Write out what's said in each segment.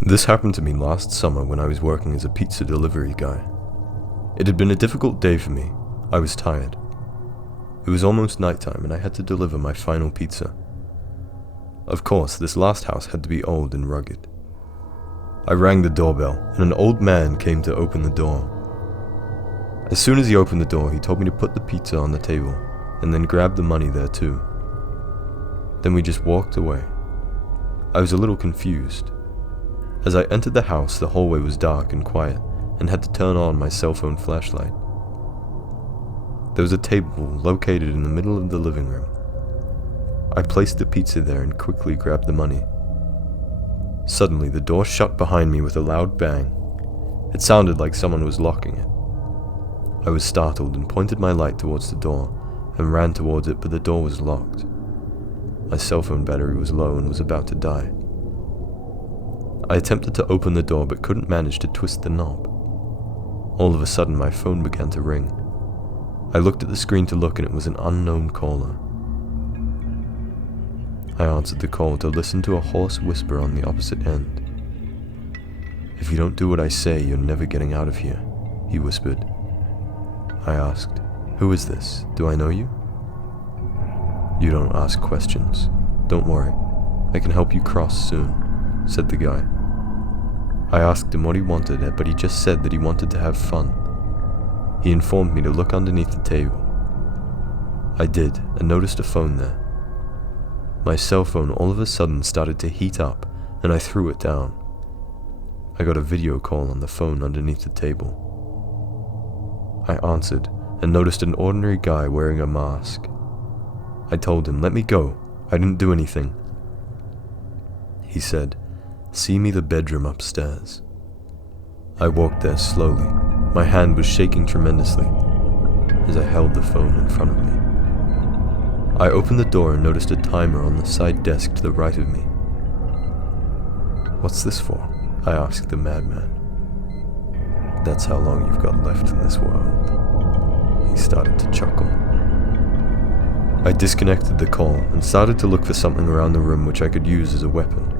This happened to me last summer when I was working as a pizza delivery guy. It had been a difficult day for me. I was tired. It was almost nighttime and I had to deliver my final pizza. Of course, this last house had to be old and rugged. I rang the doorbell and an old man came to open the door. As soon as he opened the door, he told me to put the pizza on the table and then grab the money there too. Then we just walked away. I was a little confused. As I entered the house, the hallway was dark and quiet and had to turn on my cell phone flashlight. There was a table located in the middle of the living room. I placed the pizza there and quickly grabbed the money. Suddenly, the door shut behind me with a loud bang. It sounded like someone was locking it. I was startled and pointed my light towards the door and ran towards it, but the door was locked. My cell phone battery was low and was about to die. I attempted to open the door but couldn't manage to twist the knob. All of a sudden, my phone began to ring. I looked at the screen to look and it was an unknown caller. I answered the call to listen to a hoarse whisper on the opposite end. "If you don't do what I say, you're never getting out of here," he whispered. I asked, "Who is this? Do I know you?" "You don't ask questions. Don't worry. I can help you cross soon," said the guy. I asked him what he wanted, but he just said that he wanted to have fun. He informed me to look underneath the table. I did, and noticed a phone there. My cell phone all of a sudden started to heat up, and I threw it down. I got a video call on the phone underneath the table. I answered, and noticed an ordinary guy wearing a mask. I told him, "Let me go. I didn't do anything." He said, "See me the bedroom upstairs." I walked there slowly. My hand was shaking tremendously as I held the phone in front of me. I opened the door and noticed a timer on the side desk to the right of me. "What's this for?" I asked the madman. "That's how long you've got left in this world." He started to chuckle. I disconnected the call and started to look for something around the room which I could use as a weapon.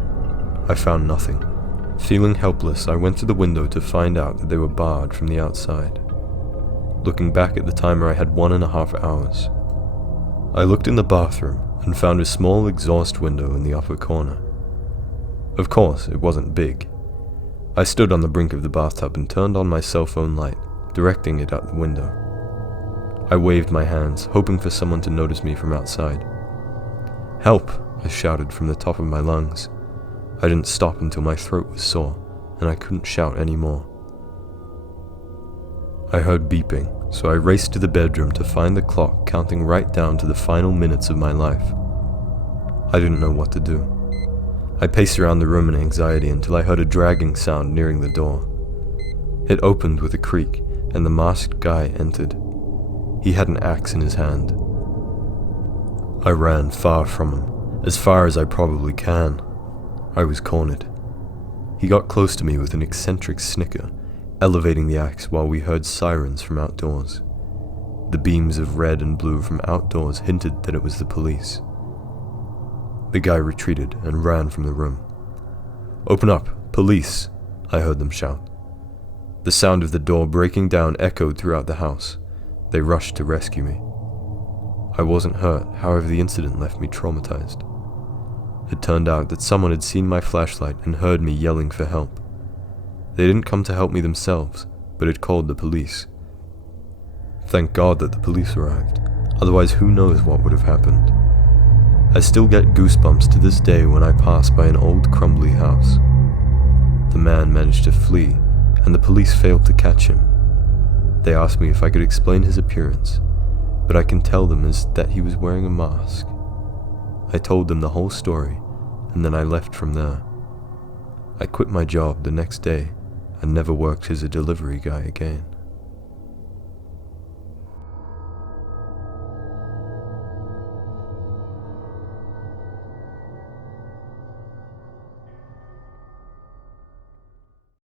I found nothing. Feeling helpless, I went to the window to find out that they were barred from the outside. Looking back at the timer, I had 1.5 hours. I looked in the bathroom and found a small exhaust window in the upper corner. Of course, it wasn't big. I stood on the brink of the bathtub and turned on my cell phone light, directing it at the window. I waved my hands, hoping for someone to notice me from outside. "Help!" I shouted from the top of my lungs. I didn't stop until my throat was sore, and I couldn't shout anymore. I heard beeping, so I raced to the bedroom to find the clock counting right down to the final minutes of my life. I didn't know what to do. I paced around the room in anxiety until I heard a dragging sound nearing the door. It opened with a creak, and the masked guy entered. He had an axe in his hand. I ran far from him, as far as I probably can. I was cornered. He got close to me with an eccentric snicker, elevating the axe while we heard sirens from outdoors. The beams of red and blue from outdoors hinted that it was the police. The guy retreated and ran from the room. "Open up! Police!" I heard them shout. The sound of the door breaking down echoed throughout the house. They rushed to rescue me. I wasn't hurt, however the incident left me traumatized. It turned out that someone had seen my flashlight and heard me yelling for help. They didn't come to help me themselves, but had called the police. Thank God that the police arrived, otherwise who knows what would have happened. I still get goosebumps to this day when I pass by an old crumbly house. The man managed to flee, and the police failed to catch him. They asked me if I could explain his appearance, but I can tell them is that he was wearing a mask. I told them the whole story, and then I left from there. I quit my job the next day and never worked as a delivery guy again.